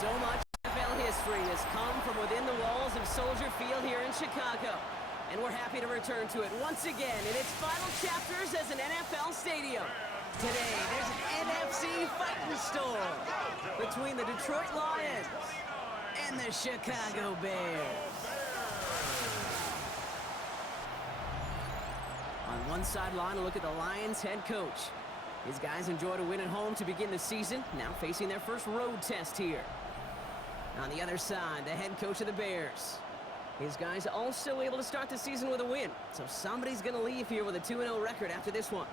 So much NFL history has come from within the walls of Soldier Field here in Chicago. And we're happy to return to it once again in its final chapters as an NFL stadium. Today, there's an NFC fighting storm between the Detroit Lions and the Chicago Bears. On one sideline, a look at the Lions head coach. His guys enjoyed a win at home to begin the season, now facing their first road test here. On the other side, the head coach of the Bears. His guys also able to start the season with a win, so somebody's going to leave here with a 2-0 record after this one.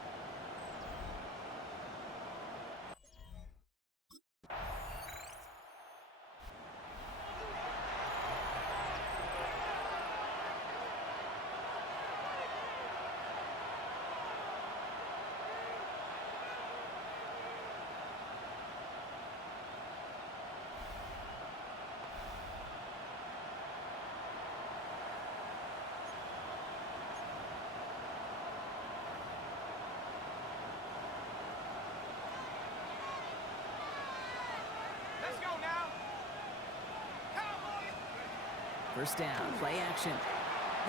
First down, play action.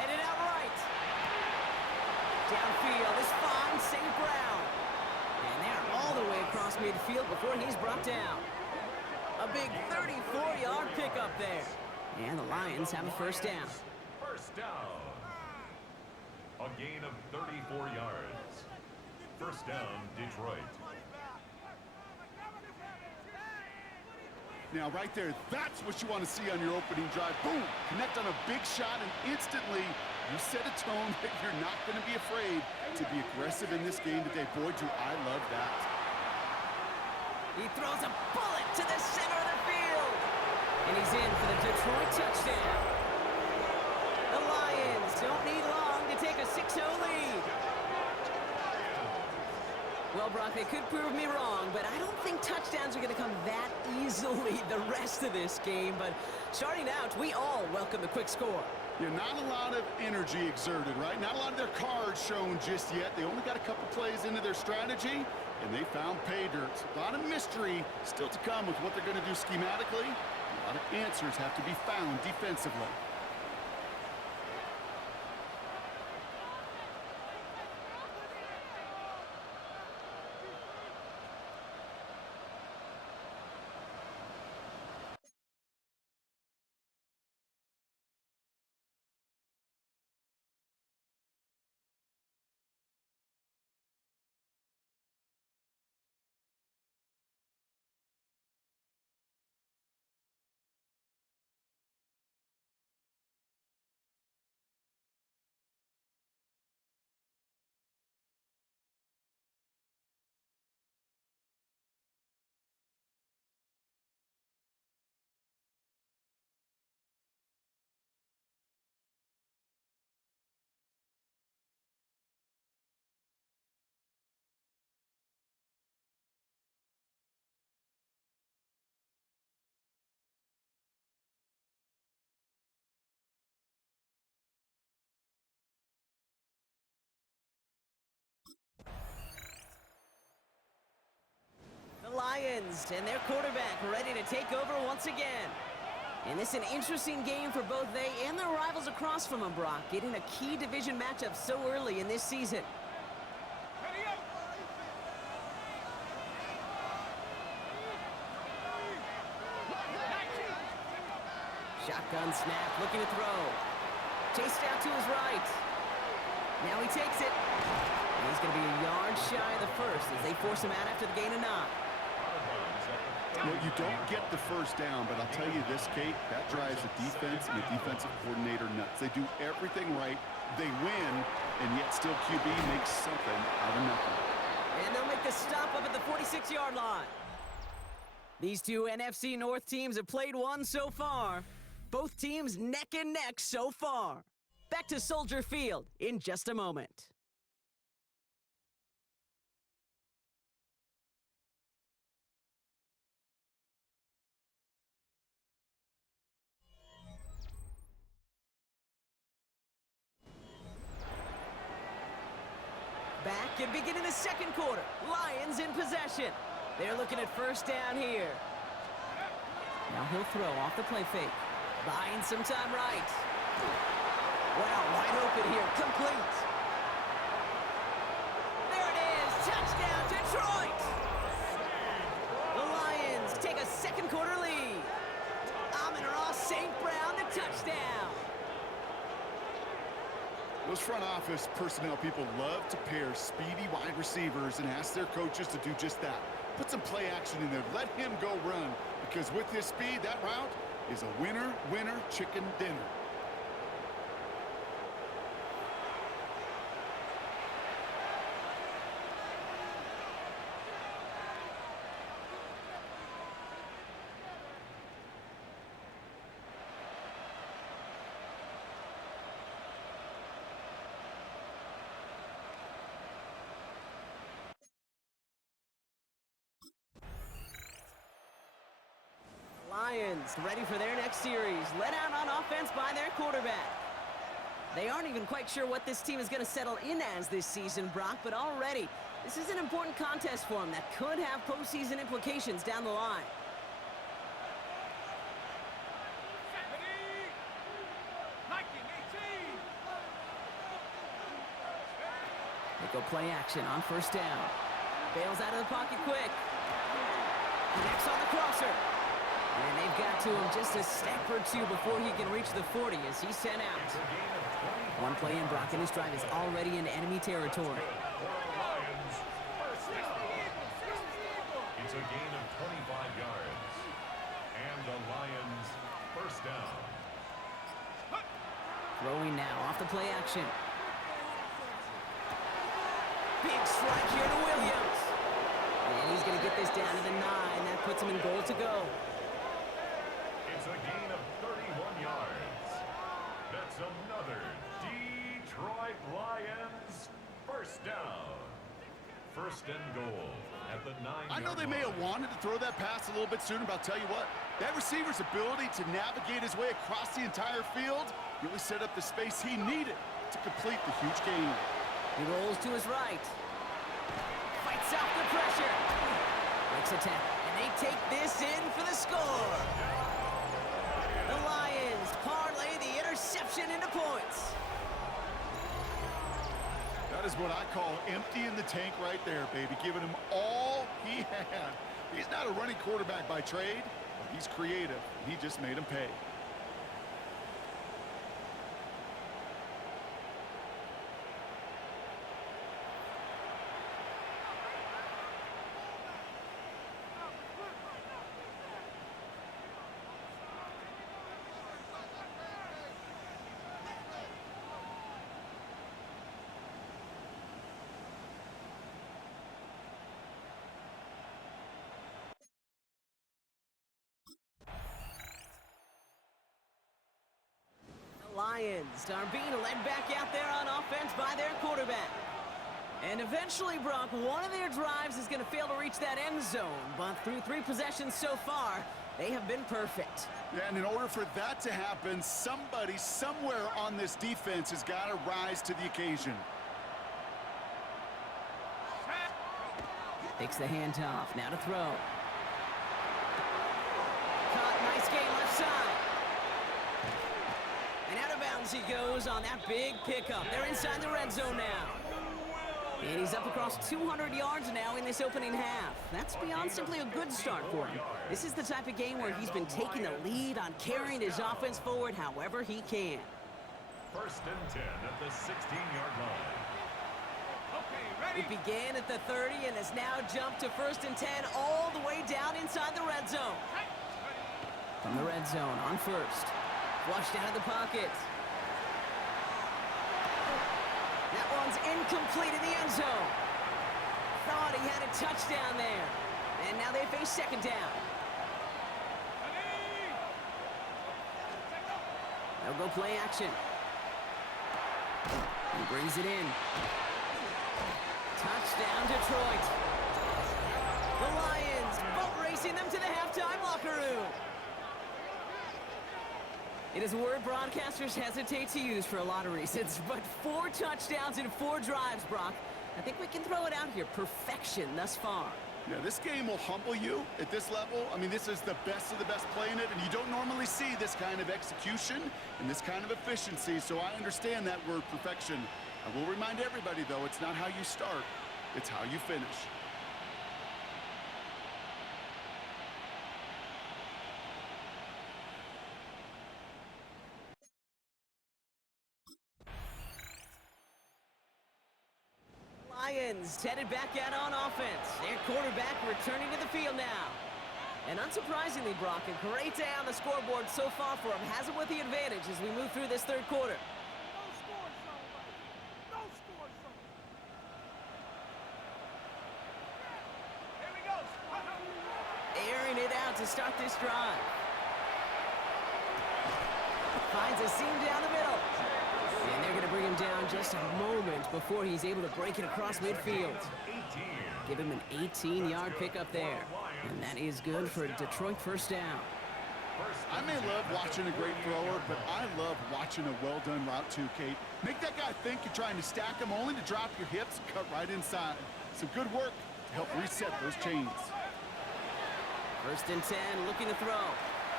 Headed out right. Downfield is fine, St. Brown. And they're all the way across midfield before he's brought down. A big 34-yard pickup there. And the Lions have a first down. First down. A gain of 34 yards. First down, Detroit. Now, right there, that's what you want to see on your opening drive. Boom! Connect on a big shot, and instantly you set a tone that you're not going to be afraid to be aggressive in this game today. Boy, do I love that. He throws a bullet to the center of the field. And he's in for the Detroit touchdown. The Lions don't need long to take a 6-0 lead. Well, Brock, they could prove me wrong, but I don't think touchdowns are going to come that easily the rest of this game. But starting out, we all welcome the quick score. Yeah, not a lot of energy exerted, right? Not a lot of their cards shown just yet. They only got a couple plays into their strategy, and they found pay dirt. A lot of mystery still to come with what they're going to do schematically. A lot of answers have to be found defensively. The Lions and their quarterback ready to take over once again. And this is an interesting game for both they and their rivals across from them, Brock, getting a key division matchup so early in this season. Shotgun snap, looking to throw. Chased out to his right. Now he takes it. And he's going to be a yard shy of the first as they force him out after the gain of 9. Well, you don't get the first down, but I'll tell you this, Kate, that drives the defense and the defensive coordinator nuts. They do everything right, they win, and yet still QB makes something out of nothing. And they'll make the stop up at the 46-yard line. These two NFC North teams have played one so far. Both teams neck and neck so far. Back to Soldier Field in just a moment. Back and beginning the second quarter. Lions in possession. They're looking at first down here. Now he'll throw off the play fake. Buying some time right. Wow, wide open here. Complete. There it is. Touchdown, Detroit. The Lions take a second quarter lead. Amon-Ra St. Brown, the touchdown. Those front office personnel people love to pair speedy wide receivers and ask their coaches to do just that. Put some play action in there. Let him go run. Because with his speed, that route is a winner, winner, chicken dinner. Lions ready for their next series, led out on offense by their quarterback. They aren't even quite sure what this team is going to settle in as this season, Brock, but already this is an important contest for them that could have postseason implications down the line. They go play action on first down. Bails out of the pocket quick. Connects on the crosser. And they've got to him just a step or two before he can reach the 40 as he's sent out. One play in, Brock, and his drive is already in enemy territory. It's a gain of 25 yards. And the Lions first down. Throwing now off the play action. Big strike here to Williams. And he's going to get this down to the 9. That puts him in goal to go. It's a gain of 31 yards. That's another Detroit Lions first down. First and goal at the 9-yard line. I know they may have wanted to throw that pass a little bit sooner, but I'll tell you what, that receiver's ability to navigate his way across the entire field really set up the space he needed to complete the huge gain. He rolls to his right. Fights off the pressure. Makes a tap, and they take this in for the score. The Lions parlay the interception into points. That is what I call emptying the tank right there, baby. Giving him all he had. He's not a running quarterback by trade, but he's creative. He just made him pay. Lions are being led back out there on offense by their quarterback. And eventually, Brock, one of their drives is going to fail to reach that end zone. But through 3 possessions so far, they have been perfect. Yeah, and in order for that to happen, somebody somewhere on this defense has got to rise to the occasion. Takes the handoff. Now to throw. Caught. Nice game left side. And out of bounds he goes on that big pickup. They're inside the red zone now. And he's up across 200 yards now in this opening half. That's beyond simply a good start for him. This is the type of game where he's been taking the lead on carrying his offense forward however he can. First and 10 at the 16-yard line. It began at the 30 and has now jumped to first and 10 all the way down inside the red zone. From the red zone on first. Flushed out of the pocket. That one's incomplete in the end zone. Thought he had a touchdown there. And now they face second down. They'll go play action. He brings it in. Touchdown, Detroit. The Lions boat racing them to the halftime locker room. It is a word broadcasters hesitate to use for a lot of reasons, but 4 touchdowns in 4 drives, Brock. I think we can throw it out here. Perfection thus far. Yeah, this game will humble you at this level. I mean, this is the best of the best playing it, and you don't normally see this kind of execution and this kind of efficiency, so I understand that word perfection. I will remind everybody, though, it's not how you start, it's how you finish. Lions headed back out on offense. Their quarterback returning to the field now. And unsurprisingly, Brock, a great day on the scoreboard so far for him. Has it with the advantage as we move through this third quarter. Airing it out to start this drive. Finds a seam down the middle. And they're going to bring him down just a moment before he's able to break it across midfield. Give him an 18-yard pickup there. And that is good for a Detroit first down. I may love watching a great thrower, but I love watching a well-done route too, Kate. Make that guy think you're trying to stack him only to drop your hips and cut right inside. Some good work to help reset those chains. First and 10, looking to throw.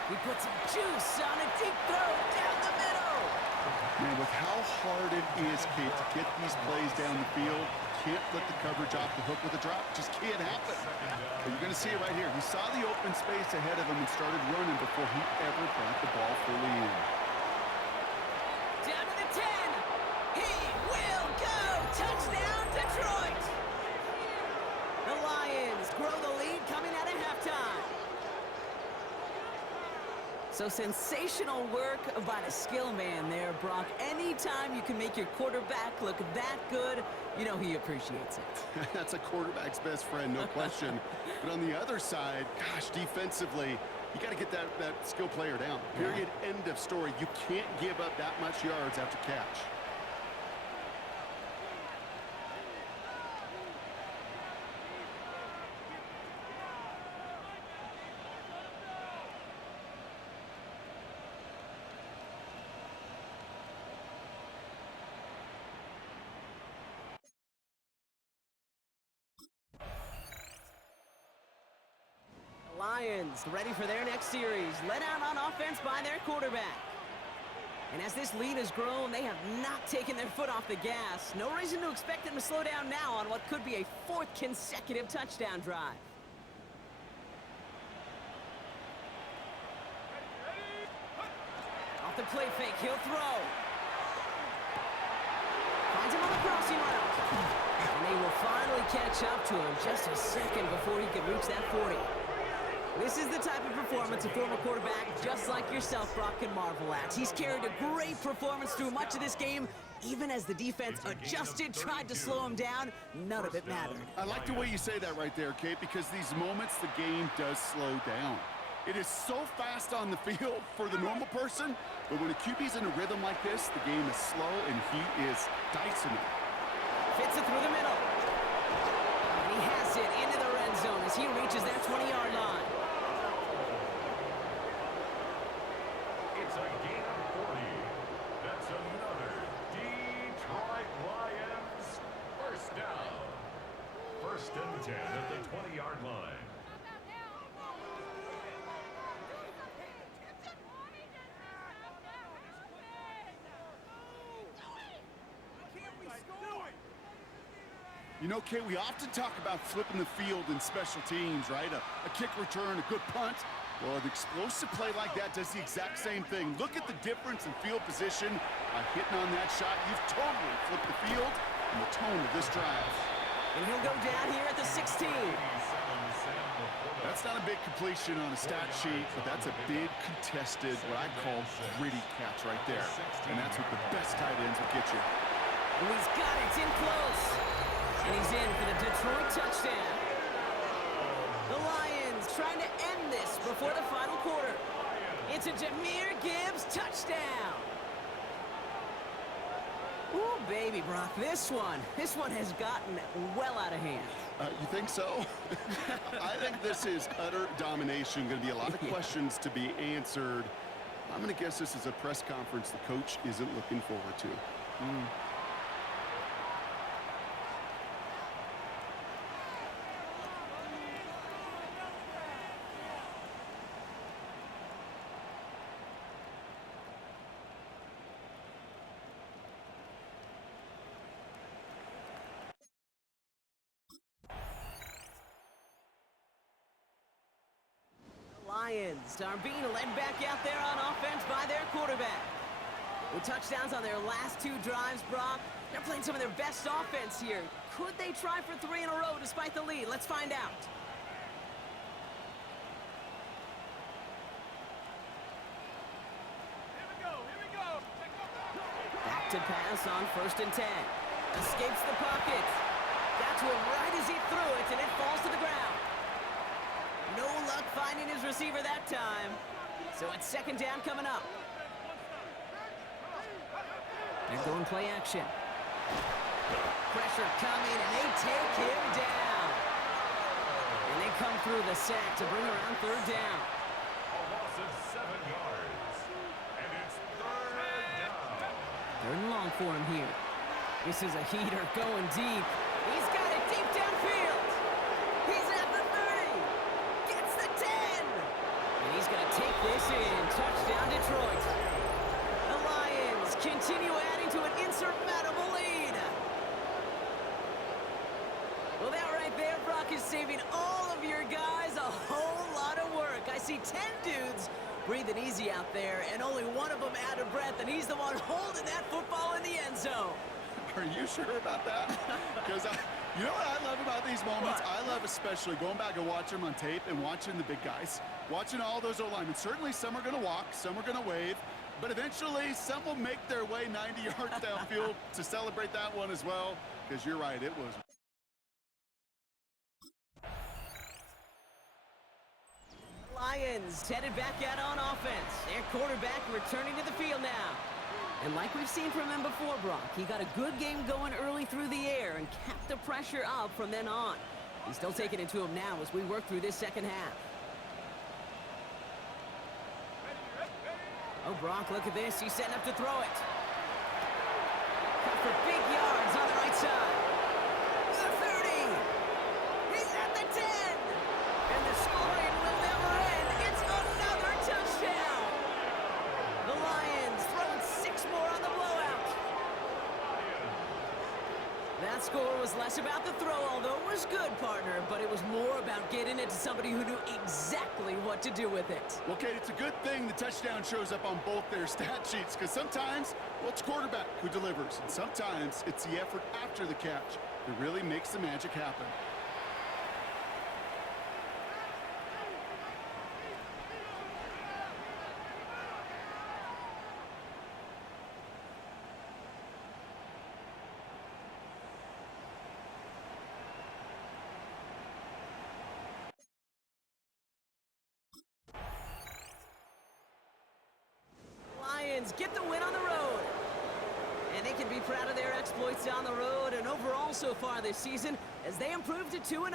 He puts some juice on a deep throw down the middle. Man, with how hard it is, Kate, to get these plays down the field, can't let the coverage off the hook with a drop. Just can't happen. But you're going to see it right here. He saw the open space ahead of him and started running before he ever brought the ball fully in. Down to the 10. He will go. Touchdown, Detroit. The Lions grow the lead coming out of halftime. So sensational work by the skill man there, Brock. Anytime you can make your quarterback look that good, you know he appreciates it. That's a quarterback's best friend, no question. But on the other side, gosh, defensively, you got to get that skill player down. Period, end of story. You can't give up that much yards after catch. Lions ready for their next series, led out on offense by their quarterback. And as this lead has grown, they have not taken their foot off the gas. No reason to expect them to slow down now on what could be a fourth consecutive touchdown drive. Off the play fake, he'll throw. Finds him on the crossing route. And they will finally catch up to him just a second before he can reach that 40. This is the type of performance a former quarterback just like yourself, Brock, can marvel at. He's carried a great performance through much of this game. Even as the defense adjusted, tried to slow him down, none of it mattered. I like the way you say that right there, Kate, because these moments the game does slow down. It is so fast on the field for the normal person, but when a QB's in a rhythm like this, the game is slow and he is dicing it. Fits it through the middle. And he has it into the red zone as he reaches that 20-yard line. It's a gain of 40. That's another Detroit Lions first down. First and 10 at the 20-yard line. You know, Kate, we often talk about flipping the field in special teams, right? A kick return, a good punt. Well, an explosive play like that does the exact same thing. Look at the difference in field position by hitting on that shot. You've totally flipped the field and the tone of this drive. And he'll go down here at the 16. That's not a big completion on a stat sheet, but that's a big contested, what I call gritty catch right there. And that's what the best tight ends will get you. And he's got it. It's in close. And he's in for the Detroit touchdown. The Lions trying to end this before the final quarter. It's a Jahmyr Gibbs touchdown. Ooh, baby, Brock, this one has gotten well out of hand. You think so? I think this is utter domination. Going to be a lot of questions to be answered. I'm going to guess this is a press conference the coach isn't looking forward to. Lions are being led back out there on offense by their quarterback. With touchdowns on their last 2 drives, Brock, they're playing some of their best offense here. Could they try for 3 in a row despite the lead? Let's find out. Back to pass on 1st and 10. Escapes the pocket. Got to him right as he threw it, and it falls to the ground. No luck finding his receiver that time. So it's 2nd down coming up. They're going play action. Pressure coming, and they take him down. And they come through the sack to bring around 3rd down. A loss of 7 yards. And it's 3rd down. 3rd and long for him here. This is a heater going deep. He's got it deep downfield. He's at the 30. Gets the 10. And he's going to take this in. Touchdown, Detroit. The Lions continue adding to an insurmountable lead. Well, that right there, Brock, is saving all of your guys a whole lot of work. I see 10 dudes breathing easy out there, and only one of them out of breath, and he's the one holding that football in the end zone. Are you sure about that? Because you know what I love about these moments? What? I love especially going back and watching them on tape and watching the big guys. Watching all those O-linemen. Certainly some are going to walk, some are going to wave, but eventually some will make their way 90 yards downfield to celebrate that one as well. Because you're right, it was... Lions headed back out on offense. Their quarterback returning to the field now. And like we've seen from him before, Brock, he got a good game going early through the air and kept the pressure up from then on. He's still taking it to him now as we work through this 2nd half. Oh, Brock, look at this. He's setting up to throw it. Cut for big yards on the right side. The 30. He's at the 10. And the scoring will never end. It's another touchdown. The Lions throwing 6 more on the blowout. That score was less about the throw, although it was good, partner, but it was more about getting it to somebody who knew exactly what to do with it. Well, Kate, it's a good thing the touchdown shows up on both their stat sheets, because sometimes, well, it's quarterback who delivers, and sometimes it's the effort after the catch that really makes the magic happen. Lions get the win on the road. And they can be proud of their exploits on the road and overall so far this season as they improve to 2-0.